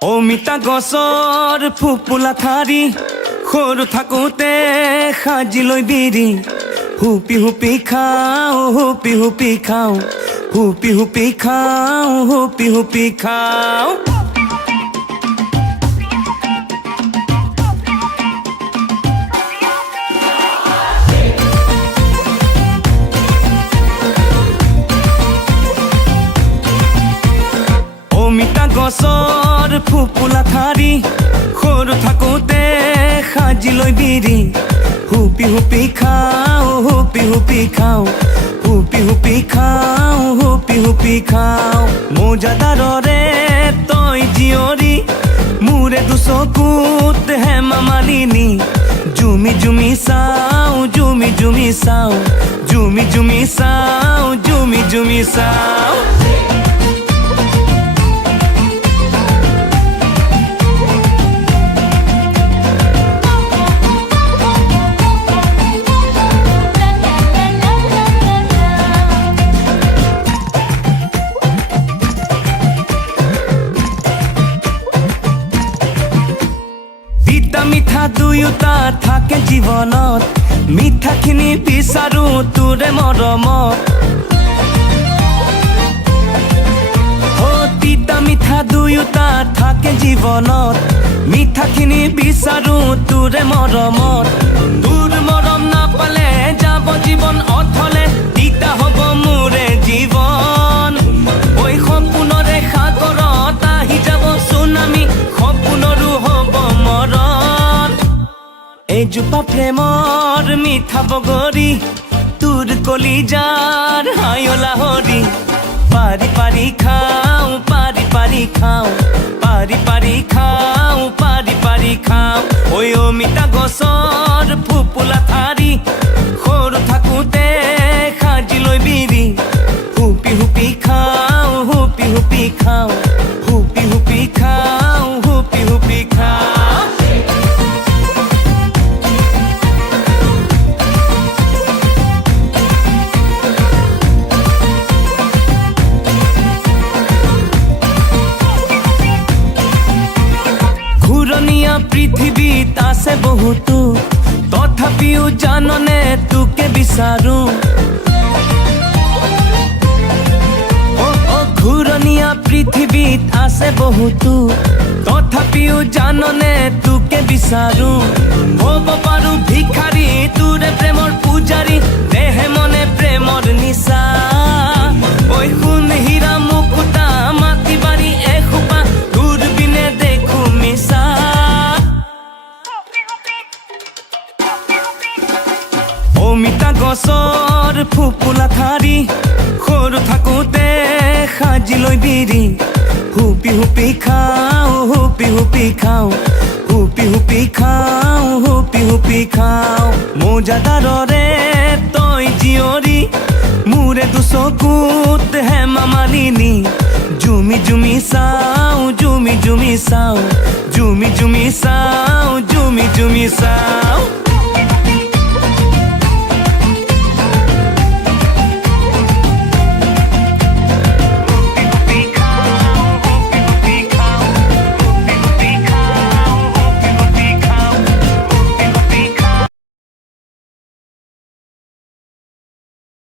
অমিতা গছৰ ফুপুলা ঠাৰি সৰু থাকোঁতে সাজি লৈ বিৰি হুপি হুপি খাওঁ হুপি হুপি খাওঁ হুপি হুপি খাওঁ হুপি হুপি খাওঁ অমিতা গছৰ ফুপুলা ঠাৰি সৰু থাকোঁতে সাজি লৈ বিৰি হুপি হুপি খাওঁ হুপি হুপি খাওঁ হুপি হুপি খাওঁ হুপি হুপি খাওঁ মৌজাদাৰৰে তই জীয়ৰী মোৰে দুচকুত হেমা মালিনী জুমি জুমি চাওঁ জুমি জুমি চাওঁ জুমি জুমি চাওঁ জুমি জুমি চাওঁ মিঠা দুয়োটা থাকে জীৱনত মিঠাখিনি বিচাৰো তোৰে মৰমত তিতা মিঠা দুয়োটা থাকে জীৱনত মিঠাখিনি বিচাৰো তোৰে মৰমত তোৰ মৰম নাপালে যাব জীৱন অথলে তিতা হ'ব মোৰে জীৱন ঐ সপোনৰে সাগৰত আহি যাব চুনামি সপোনৰো হ'ব মৰণ এজোপা প্ৰেমৰ মিঠা বগৰী তোৰ কলিজাৰ হায়লা হৰি পাৰি পাৰি খাওঁ পাৰি পাৰি খাওঁ পাৰি পাৰি খাওঁ পাৰি পাৰি খাওঁ ঐ অমিতা গছৰ ফুপুলা ঠাৰি সৰু থাকোঁতে সাজি লৈ বিৰি হুপি হুপি খাওঁ হুপি হুপি খাওঁ হুপি হুপি খাওঁ হুপি হুপি খাওঁ পৃথিৱীত আছে বহুতো তথাপিও জাননে তোকে বিচাৰো ঘূৰণীয়া পৃথিৱীত আছে বহুতো তথাপিও জাননে তোকে বিচাৰো হ'ব পাৰো ভিখাৰী তোৰে প্ৰেমৰ পূজাৰী দেহে মনে প্ৰেমৰ নিচা ঐ সোণ হীৰা মুকুতা মাটি বাৰী এসোপা দূৰবিনে দেখো মিছা অমিতা গছৰ ফুপুলা ঠাৰি সৰু থাকোঁতে সাজি লৈ বিৰি হুপি হুপি খাওঁ হুপি হুপি খাওঁ হুপি হুপি খাওঁ হুপি হুপি খাওঁ মৌজাদাৰৰে তই জীয়ৰী মোৰে দুচকুত হেমা মালিনী জুমি জুমি চাওঁ জুমি জুমি চাওঁ জুমি জুমি চাওঁ জুমি জুমি চাওঁ